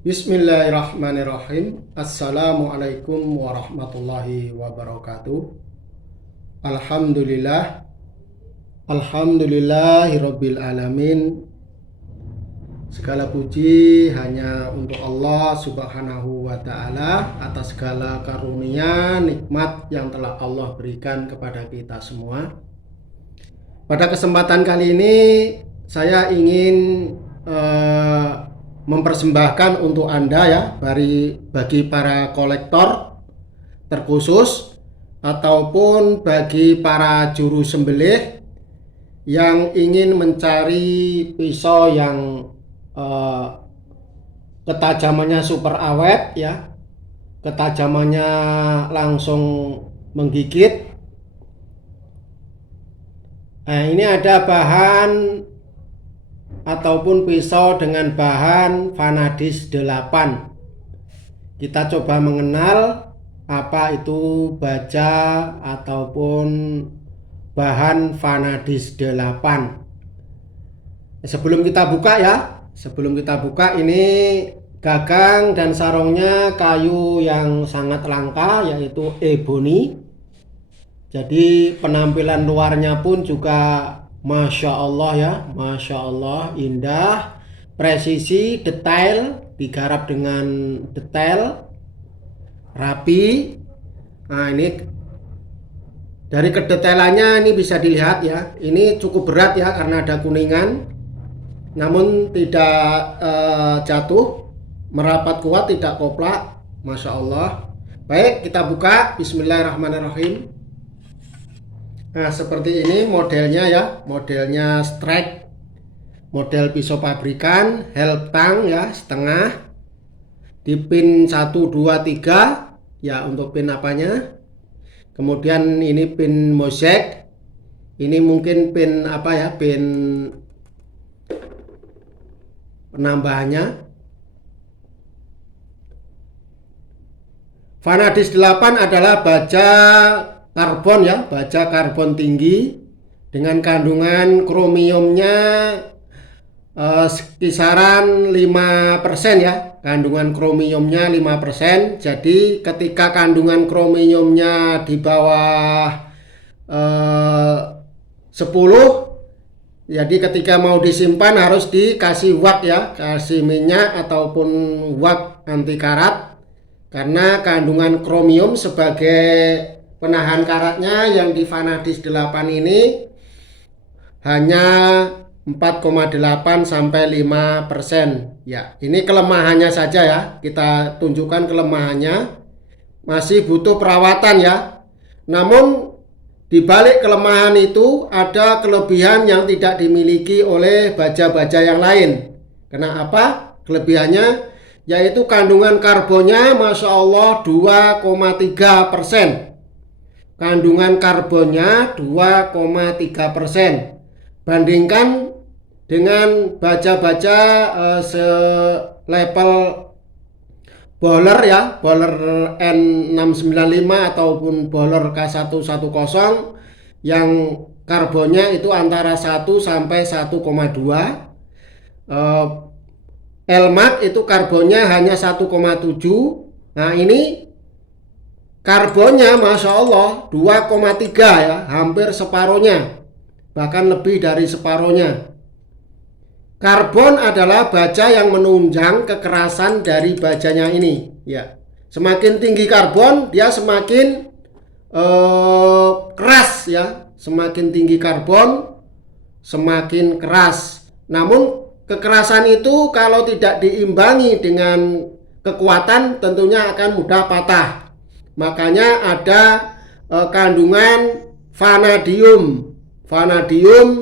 Bismillahirrahmanirrahim. Assalamualaikum warahmatullahi wabarakatuh. Alhamdulillah. Alhamdulillahirabbil alamin. Segala puji hanya untuk Allah Subhanahu wa taala atas segala karunia nikmat yang telah Allah berikan kepada kita semua. Pada kesempatan kali ini saya ingin mempersembahkan untuk Anda ya, bagi para kolektor terkhusus ataupun bagi para juru sembelih yang ingin mencari pisau yang ketajamannya super awet ya, ketajamannya langsung menggigit. Nah, ini ada bahan ataupun pisau dengan bahan Vanadis 8. Kita coba mengenal apa itu baja ataupun bahan Vanadis 8. Sebelum kita buka ini gagang dan sarungnya kayu yang sangat langka, yaitu ebony. Jadi penampilan luarnya pun juga Masya Allah ya, Masya Allah, indah, presisi, detail, digarap dengan detail, rapi. Nah, ini dari kedetailannya ini bisa dilihat ya, ini cukup berat ya karena ada kuningan, namun tidak jatuh, merapat kuat, tidak koplak. Masya Allah. Baik, kita buka. Bismillahirrahmanirrahim. Nah, seperti ini modelnya ya, modelnya strike, model pisau pabrikan, help tang ya, setengah, di pin 1, 2, 3 ya, untuk pin apanya. Kemudian ini pin mosaic, ini mungkin pin apa ya, pin penambahannya. Vanadis 8 adalah baja karbon ya, baja karbon tinggi dengan kandungan kromiumnya kisaran 5% ya, kandungan kromiumnya 5%. Jadi ketika kandungan kromiumnya di bawah 10, jadi ketika mau disimpan harus dikasih wak ya, kasih minyak ataupun wak anti karat, karena kandungan kromium sebagai penahan karatnya yang di Vanadis 8 ini hanya 4,8 sampai 5% ya. Ini kelemahannya saja ya, kita tunjukkan kelemahannya. Masih butuh perawatan ya. Namun di balik kelemahan itu ada kelebihan yang tidak dimiliki oleh baja-baja yang lain. Kenapa? Kelebihannya yaitu kandungan karbonnya Masya Allah 2,3%. Kandungan karbonnya 2,3%. Bandingkan dengan baja-baja selevel bowler ya, bowler N695 ataupun bowler K110 yang karbonnya itu antara 1 sampai 1,2. Elmax itu karbonnya hanya 1,7. Nah, ini karbonnya Masya Allah 2,3 ya, hampir separuhnya, bahkan lebih dari separuhnya. Karbon adalah baja yang menunjang kekerasan dari bajanya ini ya. Semakin tinggi karbon, dia semakin keras ya. Semakin tinggi karbon, semakin keras. Namun kekerasan itu kalau tidak diimbangi dengan kekuatan tentunya akan mudah patah. Makanya ada kandungan vanadium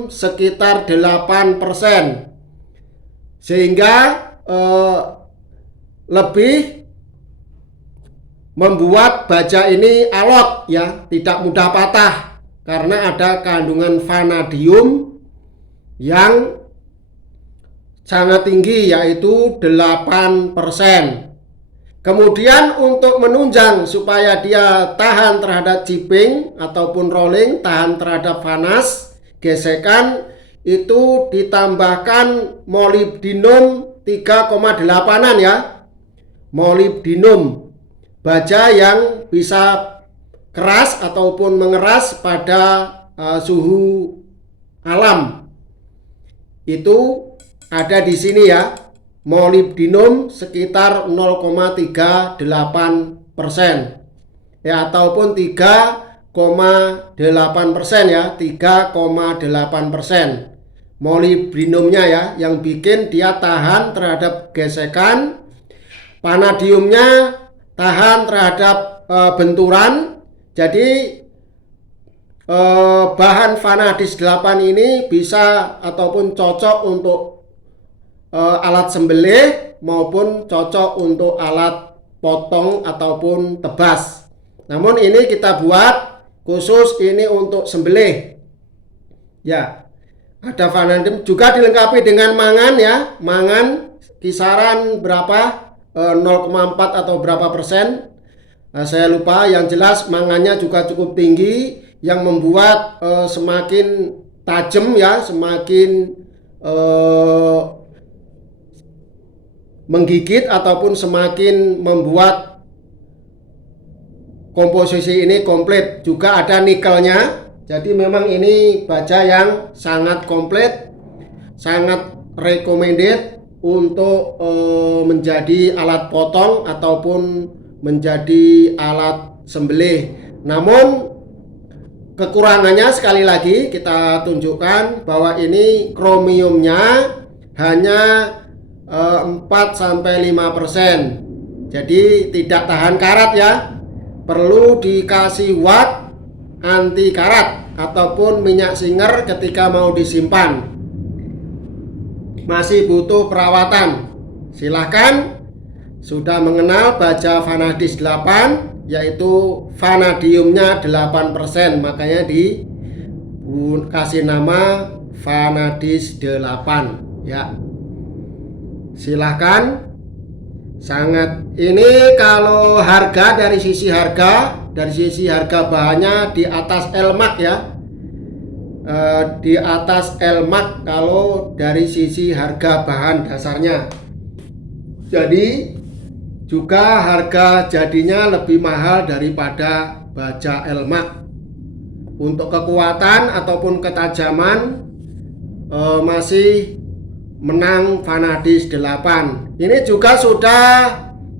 sekitar 8%, sehingga lebih membuat baja ini alot ya, tidak mudah patah karena ada kandungan vanadium yang sangat tinggi, yaitu 8%. Kemudian untuk menunjang supaya dia tahan terhadap chipping ataupun rolling, tahan terhadap panas, gesekan, itu ditambahkan molybdenum 3,8an ya. molybdenum, baja yang bisa keras ataupun mengeras pada suhu alam. Itu ada di sini ya, molybdenum sekitar 0,38% ya, ataupun 3,8% ya, 3,8% molybdenumnya ya, yang bikin dia tahan terhadap gesekan. Vanadiumnya tahan terhadap benturan. Jadi bahan vanadis 8 ini bisa ataupun cocok untuk alat sembelih maupun cocok untuk alat potong ataupun tebas. Namun ini kita buat khusus ini untuk sembelih ya. Ada vanadium, juga dilengkapi dengan mangan ya, mangan kisaran berapa, 0,4 atau berapa persen, saya lupa. Yang jelas mangannya juga cukup tinggi, yang membuat semakin tajam ya, semakin menggigit ataupun semakin membuat komposisi ini komplit. Juga ada nikelnya. Jadi memang ini baja yang sangat komplit, sangat recommended untuk menjadi alat potong ataupun menjadi alat sembelih. Namun kekurangannya sekali lagi kita tunjukkan bahwa ini kromiumnya hanya 4-5%. Jadi tidak tahan karat ya. Perlu dikasih watt anti karat ataupun minyak singer ketika mau disimpan. Masih butuh perawatan. Silahkan, sudah mengenal baja vanadis 8, yaitu vanadiumnya 8%, makanya dikasih nama vanadis 8 ya. Silahkan. Sangat, ini kalau harga, dari sisi harga bahannya di atas LMAX ya, di atas LMAX kalau dari sisi harga bahan dasarnya. Jadi juga harga jadinya lebih mahal daripada baja LMAX. Untuk kekuatan ataupun ketajaman masih menang vanadis 8. Ini juga sudah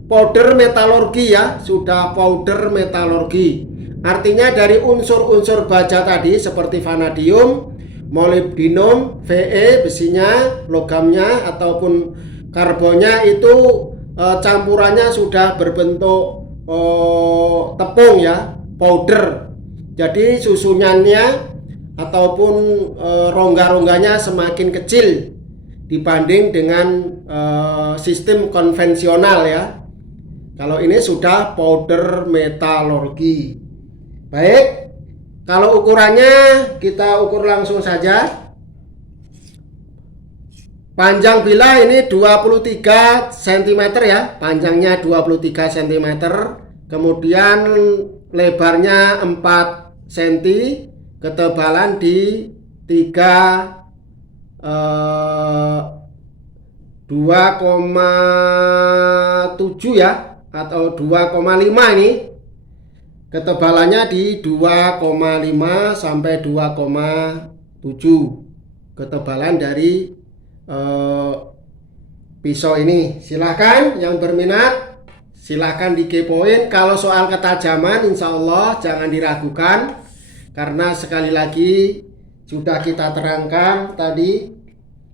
powder metalurgi ya, sudah powder metalurgi. Artinya dari unsur-unsur baja tadi seperti vanadium, molybdenum, Fe besinya, logamnya ataupun karbonnya itu campurannya sudah berbentuk tepung ya, powder. Jadi susunannya ataupun rongga-rongganya semakin kecil dibanding dengan sistem konvensional ya. Kalau ini sudah powder metalurgi. Baik, kalau ukurannya kita ukur langsung saja. Panjang bilah ini 23 cm ya, panjangnya 23 cm. Kemudian lebarnya 4 cm, ketebalan di 2,7 ya, atau 2,5 ini. Ketebalannya di 2,5 sampai 2,7 ketebalan dari pisau ini. Silahkan yang berminat, silahkan dikepoin. Kalau soal ketajaman insya Allah jangan diragukan, karena sekali lagi sudah kita terangkan tadi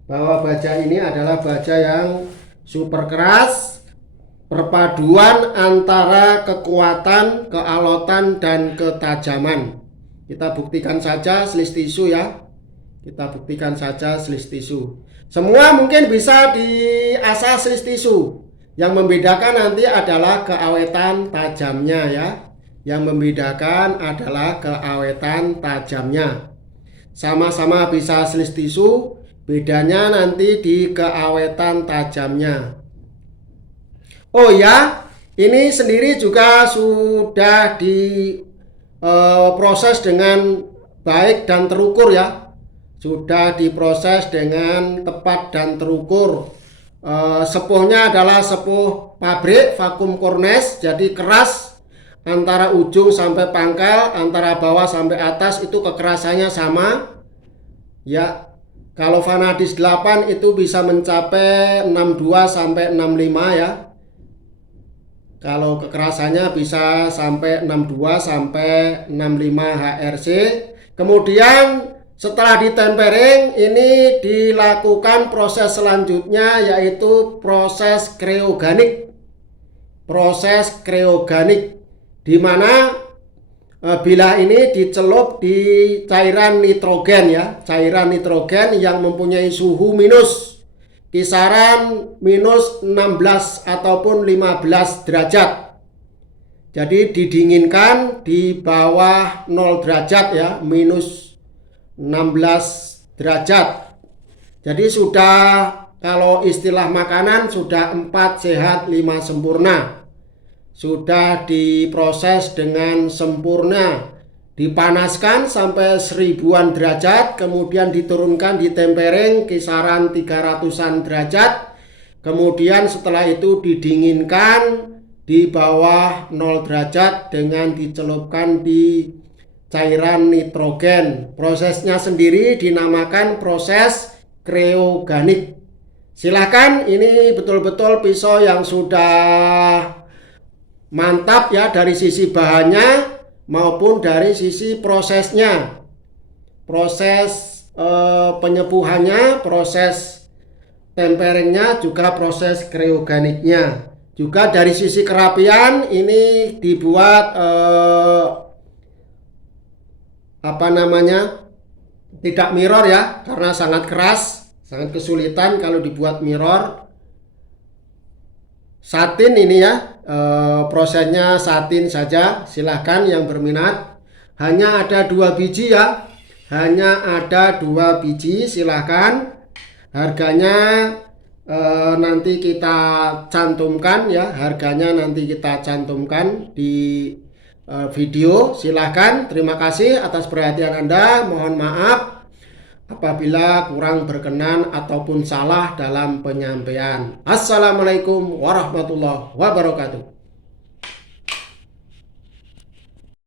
bahwa baja ini adalah baja yang super keras, perpaduan antara kekuatan, kealotan, dan ketajaman. Kita buktikan saja slis tisu ya. Kita buktikan saja slis tisu. Semua mungkin bisa diasah slis tisu. Yang membedakan nanti adalah keawetan tajamnya ya. Yang membedakan adalah keawetan tajamnya. Sama-sama bisa slis tisu, bedanya nanti di keawetan tajamnya. Oh ya, ini sendiri juga sudah diproses dengan baik dan terukur ya. Sudah diproses dengan tepat dan terukur. Sepuhnya adalah sepuh pabrik vakum cornice, jadi keras antara ujung sampai pangkal, antara bawah sampai atas itu kekerasannya sama. Ya, kalau Vanadis 8 itu bisa mencapai 62 sampai 65 ya. Kalau kekerasannya bisa sampai 62 sampai 65 HRC. Kemudian setelah ditempering ini dilakukan proses selanjutnya yaitu proses krioganik. Proses krioganik di mana bila ini dicelup di cairan nitrogen ya, cairan nitrogen yang mempunyai suhu minus kisaran minus 16 ataupun 15 derajat. Jadi didinginkan di bawah 0 derajat ya, minus 16 derajat. Jadi sudah, kalau istilah makanan sudah 4 sehat 5 sempurna. Sudah diproses dengan sempurna, dipanaskan sampai 1000-an derajat, kemudian diturunkan di tempering kisaran 300-an derajat, kemudian setelah itu didinginkan di bawah 0 derajat dengan dicelupkan di cairan nitrogen. Prosesnya sendiri dinamakan proses krioganik. Silahkan, ini betul-betul pisau yang sudah mantap ya dari sisi bahannya maupun dari sisi prosesnya. Proses penyepuhannya, proses temperingnya, juga proses krioganiknya. Juga dari sisi kerapian ini dibuat tidak mirror ya, karena sangat keras, sangat kesulitan kalau dibuat mirror. Satin ini ya, prosesnya satin saja. Silahkan yang berminat. Hanya ada 2 biji ya, hanya ada 2 biji. Silahkan. Harganya nanti kita cantumkan ya, harganya nanti kita cantumkan di video. Silahkan. Terima kasih atas perhatian Anda. Mohon maaf apabila kurang berkenan ataupun salah dalam penyampaian. Assalamualaikum warahmatullahi wabarakatuh.